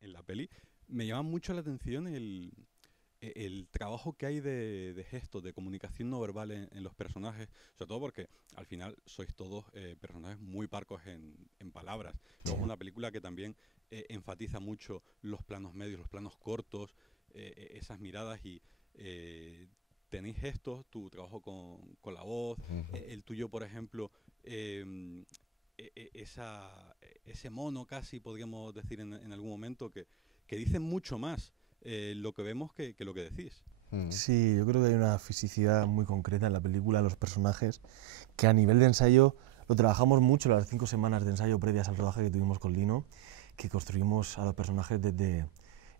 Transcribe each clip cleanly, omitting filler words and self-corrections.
en la peli, me llama mucho la atención el trabajo que hay de gestos, de comunicación no verbal en los personajes, sobre todo porque al final sois todos personajes muy parcos en palabras. Luego es una película que también enfatiza mucho los planos medios, los planos cortos, esas miradas y tenéis gestos, tu trabajo con la voz, el tuyo, por ejemplo, ese mono casi, podríamos decir en algún momento, que dice mucho más lo que vemos que lo que decís. Sí, yo creo que hay una fisicidad muy concreta en la película, los personajes, que a nivel de ensayo lo trabajamos mucho las 5 semanas de ensayo previas al rodaje que tuvimos con Lino, que construimos a los personajes desde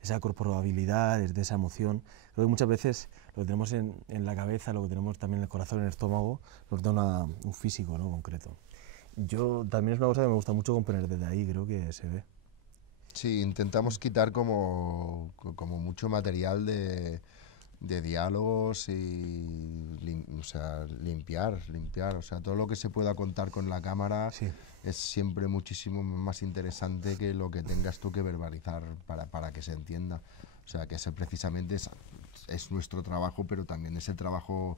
esa corporabilidad, desde esa emoción. Creo que muchas veces lo que tenemos en la cabeza, lo que tenemos también en el corazón, en el estómago, nos da un físico, ¿no?, concreto. Yo también es una cosa que me gusta mucho componer desde ahí, creo que se ve. Sí, intentamos quitar como mucho material de diálogos y o sea, limpiar, o sea, todo lo que se pueda contar con la cámara Sí. es siempre muchísimo más interesante que lo que tengas tú que verbalizar para que se entienda. O sea, que ese precisamente es nuestro trabajo, pero también es el trabajo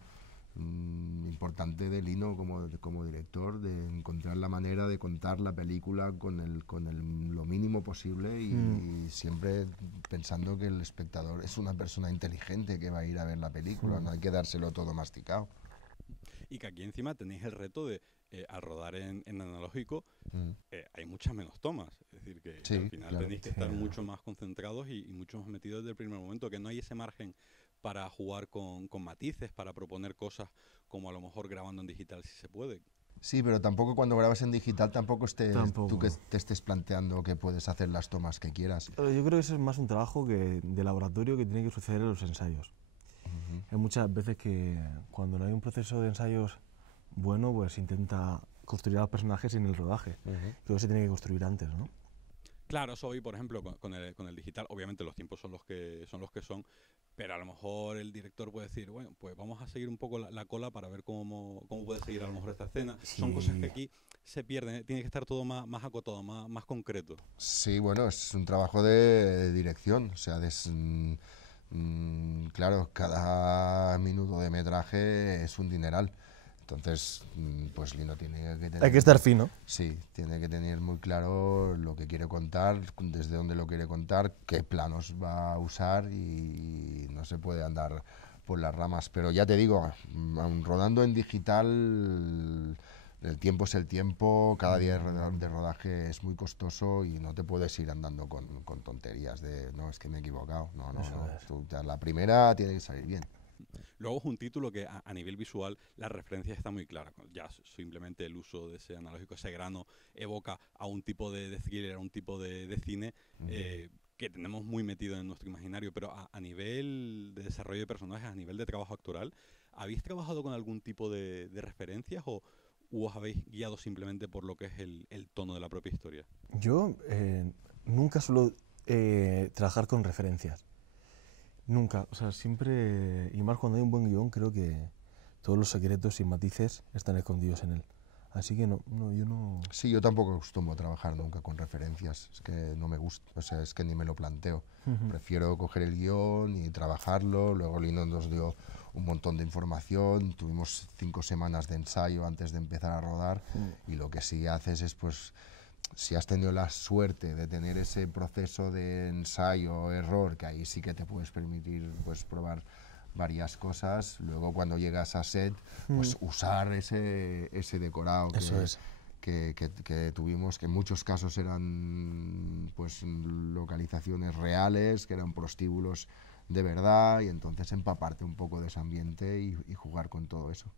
importante de Lino como director, de encontrar la manera de contar la película lo mínimo posible y siempre pensando que el espectador es una persona inteligente que va a ir a ver la película, no hay que dárselo todo masticado. Y que aquí encima tenéis el reto de, al rodar en analógico, hay muchas menos tomas. Es decir, que Sí, al final claro. tenéis que estar mucho más concentrados y mucho más metidos desde el primer momento, que no hay ese margen para jugar con matices, para proponer cosas como a lo mejor grabando en digital si se puede. Sí, pero tampoco cuando grabas en digital Tampoco. tú que te estés planteando que puedes hacer las tomas que quieras. Pero yo creo que eso es más un trabajo de laboratorio que tiene que suceder en los ensayos. Hay muchas veces que cuando no hay un proceso de ensayos bueno, pues se intenta construir a los personajes en el rodaje. Creo que se tiene que construir antes, ¿no? Claro, eso hoy, por ejemplo, con el digital, obviamente los tiempos son los que son, pero a lo mejor el director puede decir, bueno, pues vamos a seguir un poco la cola para ver cómo puede seguir a lo mejor esta escena. Sí. Son cosas que aquí se pierden, tiene que estar todo más acotado, más concreto. Sí, bueno, es un trabajo de dirección, o sea, claro, cada minuto de metraje es un dineral. Entonces, pues Lino tiene que tener... Hay que estar fino. Sí, tiene que tener muy claro lo que quiere contar, desde dónde lo quiere contar, qué planos va a usar y no se puede andar por las ramas. Pero ya te digo, rodando en digital, el tiempo es el tiempo, cada día de rodaje es muy costoso y no te puedes ir andando con tonterías de, no, es que me he equivocado. No. La primera tiene que salir bien. Luego es un título que a nivel visual la referencia está muy clara. Ya simplemente el uso de ese analógico, ese grano, evoca a un tipo de thriller, a un tipo de cine que tenemos muy metido en nuestro imaginario. Pero a nivel de desarrollo de personajes, a nivel de trabajo actoral, ¿habéis trabajado con algún tipo de referencias o os habéis guiado simplemente por lo que es el tono de la propia historia? Yo nunca suelo trabajar con referencias. Nunca, o sea, siempre, y más cuando hay un buen guión, creo que todos los secretos y matices están escondidos en él. Así que no, yo no... Sí, yo tampoco acostumbro a trabajar nunca con referencias, es que no me gusta, o sea, es que ni me lo planteo. Prefiero coger el guión y trabajarlo, luego Lino nos dio un montón de información, tuvimos 5 semanas de ensayo antes de empezar a rodar y lo que sí haces es, pues, si has tenido la suerte de tener ese proceso de ensayo-error, que ahí sí que te puedes permitir, pues, probar varias cosas, luego cuando llegas a set, pues usar ese decorado que tuvimos, que en muchos casos eran, pues, localizaciones reales, que eran prostíbulos de verdad, y entonces empaparte un poco de ese ambiente y jugar con todo eso.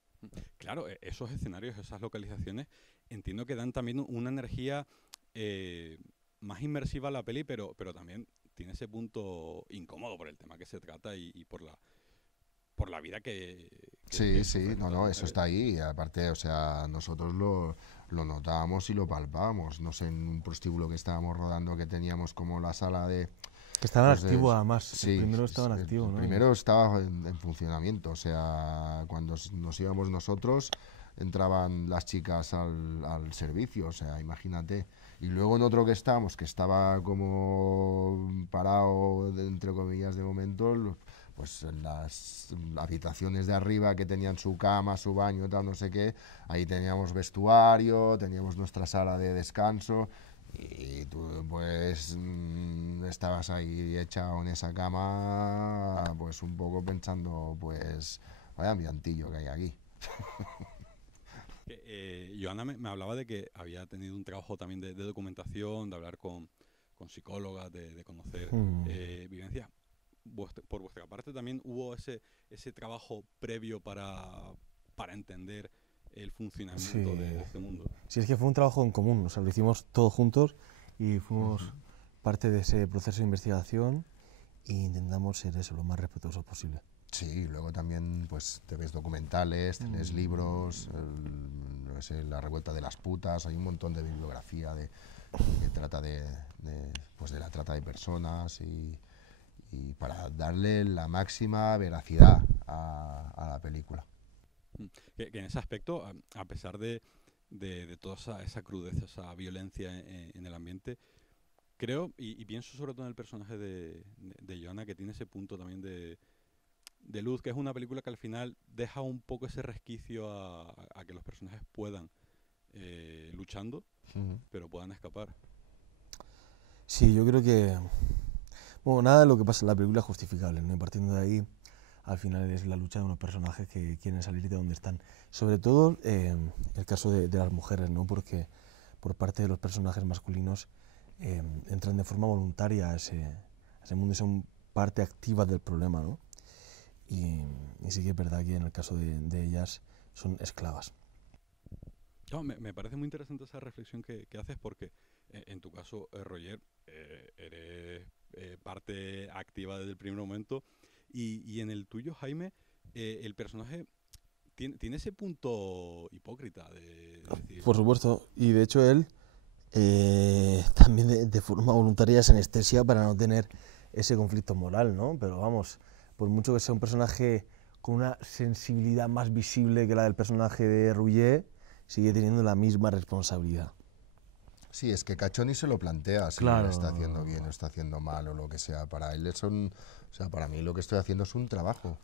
Claro, esos escenarios, esas localizaciones, entiendo que dan también una energía más inmersiva a la peli, pero también tiene ese punto incómodo por el tema que se trata y por la vida que Sí, sufren no, estas eso mujeres. está ahí, y aparte, o sea, nosotros lo notábamos y lo palpábamos, no sé, en un prostíbulo que estábamos rodando que teníamos como la sala de... Que estaban pues, activos además, sí, el primero estaba en activo, el ¿no? primero estaba en funcionamiento, o sea, cuando nos íbamos nosotros, entraban las chicas al servicio, o sea, imagínate. Y luego en otro que estábamos, que estaba como parado, entre comillas, de momento, pues en las habitaciones de arriba que tenían su cama, su baño, tal, no sé qué, ahí teníamos vestuario, teníamos nuestra sala de descanso, y tú pues estabas ahí echado en esa cama, pues un poco pensando, pues, vaya ambientillo que hay aquí. Joana me hablaba de que había tenido un trabajo también de documentación, de hablar con psicólogas, de conocer vivencias. Por vuestra parte también hubo ese trabajo previo para entender el funcionamiento de este mundo. Sí, es que fue un trabajo en común, o sea, lo hicimos todos juntos y fuimos parte de ese proceso de investigación e intentamos ser eso, lo más respetuosos posible. Sí, luego también pues te ves documentales, te lees libros, no sé, La revuelta de las putas, hay un montón de bibliografía que trata pues de la trata de personas y para darle la máxima veracidad a la película. Que en ese aspecto, a pesar de toda esa crudeza, esa violencia en el ambiente, creo, y pienso sobre todo en el personaje de Joana, que tiene ese punto también de luz, que es una película que al final deja un poco ese resquicio a que los personajes puedan luchando, pero puedan escapar. Sí, yo creo que bueno, nada de lo que pasa en la película es justificable, ¿no? Y partiendo de ahí, al final es la lucha de unos personajes que quieren salir de donde están. Sobre todo el caso de las mujeres, ¿no? Porque por parte de los personajes masculinos entran de forma voluntaria a ese mundo y son parte activa del problema, ¿no? Y sí que es verdad que en el caso de ellas son esclavas. No, me parece muy interesante esa reflexión que haces porque en tu caso, Roger, eres parte activa desde el primer momento y en el tuyo, Jaime, el personaje tiene ese punto hipócrita de decir... Por supuesto, y de hecho él también de forma voluntaria se anestesia para no tener ese conflicto moral, ¿no? Pero vamos, por mucho que sea un personaje con una sensibilidad más visible que la del personaje de Rouget, sigue teniendo la misma responsabilidad. Sí, es que Cachoni se lo plantea, si lo está haciendo bien o está haciendo mal o lo que sea. Para él o sea, para mí lo que estoy haciendo es un trabajo.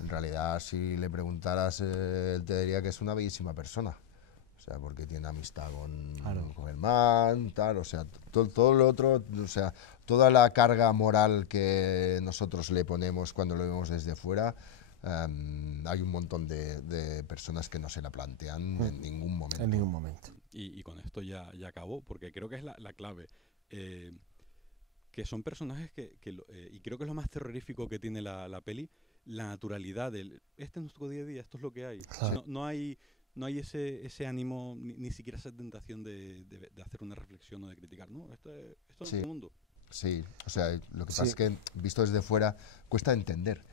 En realidad, si le preguntaras, él te diría que es una bellísima persona. O sea, porque tiene amistad con el man, tal, o sea, todo lo otro, o sea, toda la carga moral que nosotros le ponemos cuando lo vemos desde fuera, hay un montón de personas que no se la plantean en ningún momento. En ningún momento. Y con esto ya acabo, porque creo que es la clave. Que son personajes y creo que es lo más terrorífico que tiene la peli, la naturalidad del... Este es nuestro día a día, esto es lo que hay. Claro. No hay ese ánimo, ni siquiera esa tentación de hacer una reflexión o de criticar. No, esto es el mundo. Sí, o sea, lo que pasa es que visto desde fuera cuesta entender.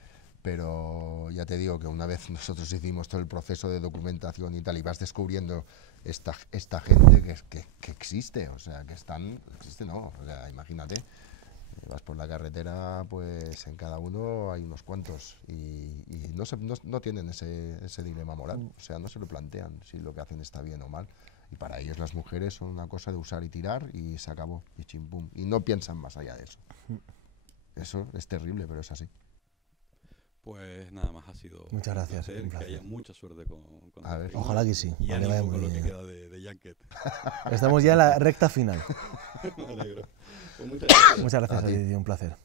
Pero ya te digo que una vez nosotros hicimos todo el proceso de documentación y tal, y vas descubriendo esta gente que existe, o sea, existe no, o sea, imagínate, vas por la carretera, pues en cada uno hay unos cuantos y no tienen ese dilema moral, o sea, no se lo plantean si lo que hacen está bien o mal. Y para ellos las mujeres son una cosa de usar y tirar y se acabó, y chimpum, y no piensan más allá de eso. Eso es terrible, pero es así. Pues nada más, ha sido muchas gracias, un placer. Que haya mucha suerte con a ver, ojalá que sí. Y ánimo con lo que queda de Junket. Estamos ya en la recta final. Me alegro. Pues muchas gracias a ti, un placer.